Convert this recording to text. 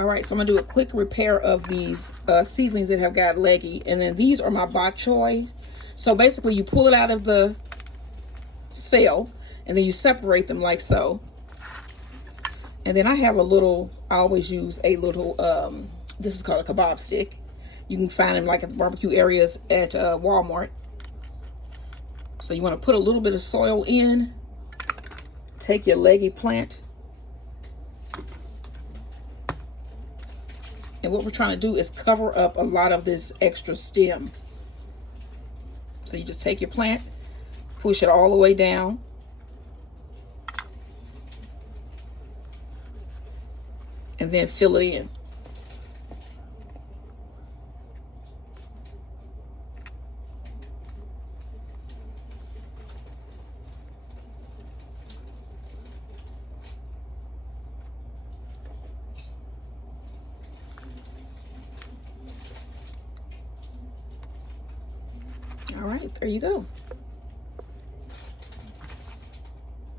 All right, so I'm gonna do a quick repair of these seedlings that have got leggy, and then these are my bok choy. So basically you pull it out of the cell and then you separate them like so. And then I have a little, I always use a little, this is called a kebab stick. You can find them like at the barbecue areas at Walmart. So you want to put a little bit of soil in, take your leggy plant, and what we're trying to do is cover up a lot of this extra stem. So you just take your plant, push it all the way down, and then fill it in. All right, there you go.